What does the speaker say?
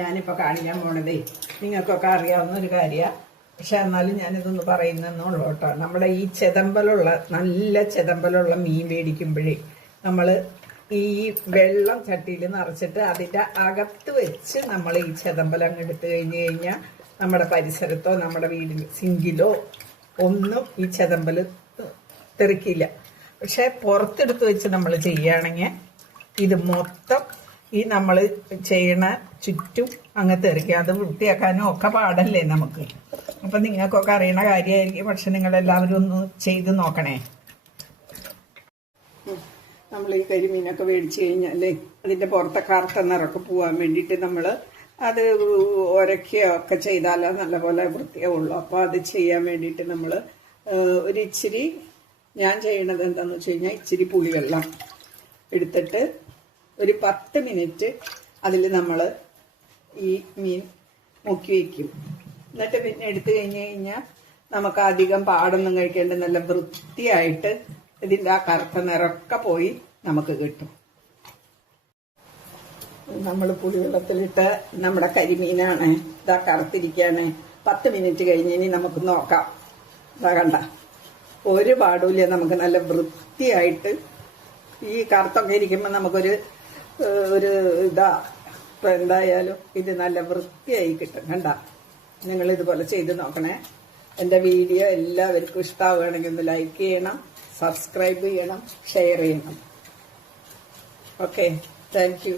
ഞാനിപ്പോൾ കാണിക്കാൻ പോണതേ നിങ്ങൾക്കൊക്കെ അറിയാവുന്ന ഒരു കാര്യമാണ്. പക്ഷെ എന്നാലും ഞാനിതൊന്ന് പറയുന്നെന്നുള്ളൂ കേട്ടോ. നമ്മുടെ ഈ നല്ല ചെതമ്പലുള്ള മീൻ മേടിക്കുമ്പോഴേ നമ്മൾ ഈ വെള്ളം ചട്ടിയിൽ നിറച്ചിട്ട് അതിൻ്റെ അകത്ത് വെച്ച് നമ്മൾ ഈ ചെതമ്പൽ അങ്ങ് എടുത്തു കഴിഞ്ഞാൽ നമ്മുടെ പരിസരത്തോ നമ്മുടെ വീടിന് സിങ്കിലോ ഒന്നും ഈ ചെതമ്പൽ തെറിക്കില്ല. പക്ഷെ പുറത്തെടുത്ത് വെച്ച് നമ്മൾ ചെയ്യുകയാണെങ്കിൽ ഇത് മൊത്തം ഈ നമ്മൾ ചെയ്യണ ചുറ്റും അങ്ങ് തെറിക്കുക. അത് വൃത്തിയാക്കാനും ഒക്കെ പാടല്ലേ നമുക്ക്. അപ്പം നിങ്ങൾക്കൊക്കെ അറിയണ കാര്യമായിരിക്കും. പക്ഷെ നിങ്ങളെല്ലാവരും ഒന്ന് ചെയ്ത് നോക്കണേ. നമ്മൾ ഈ കരിമീനൊക്കെ മേടിച്ചു കഴിഞ്ഞാൽ അതിൻ്റെ പുറത്തെ കറുത്ത നിറമൊക്കെ പോകാൻ വേണ്ടിയിട്ട് നമ്മൾ അത് ഉരയ്ക്കുകയൊക്കെ ചെയ്താലേ നല്ലപോലെ വൃത്തിയാവുള്ളൂ. അപ്പോൾ അത് ചെയ്യാൻ വേണ്ടിയിട്ട് നമ്മൾ ഒരു ഇച്ചിരി ഞാൻ ചെയ്യണത് എന്താണെന്ന് വെച്ച് കഴിഞ്ഞാൽ ഇച്ചിരി പുളിവെള്ളം എടുത്തിട്ട് ഒരു 10 മിനിറ്റ് അതിൽ നമ്മൾ ഈ മീൻ മുക്കി വയ്ക്കും. എന്നിട്ട് പിന്നെ എടുത്തു കഴിഞ്ഞാൽ നമുക്ക് അധികം പാടൊന്നും കഴിക്കേണ്ട നല്ല വൃത്തിയായിട്ട് ഇതിൻ്റെ ആ കറുത്ത നിറമൊക്കെ പോയി നമുക്ക് കിട്ടും. നമ്മൾ പുളിവെള്ളത്തിലിട്ട് നമ്മുടെ കരിമീനാണ് ഇതാ കറുത്തിരിക്കുകയാണ്. 10 മിനിറ്റ് കഴിഞ്ഞ് ഇനി നമുക്ക് നോക്കാം. ഇതാ കണ്ട ഒരു പാടില്ല. നമുക്ക് നല്ല വൃത്തിയായിട്ട് ഈ കറുത്തൊക്കെ ഇരിക്കുമ്പോൾ നമുക്കൊരു ഇതാ ഇപ്പം എന്തായാലും ഇത് നല്ല വൃത്തിയായി കിട്ടും. കണ്ട നിങ്ങൾ ഇതുപോലെ ചെയ്ത് നോക്കണേ. എൻ്റെ വീഡിയോ എല്ലാവർക്കും ഇഷ്ടമാവുകയാണെങ്കിൽ ഒന്ന് ലൈക്ക് ചെയ്യണം, സബ്സ്ക്രൈബ് ചെയ്യണം, ഷെയർ ചെയ്യണം. Okay, thank you.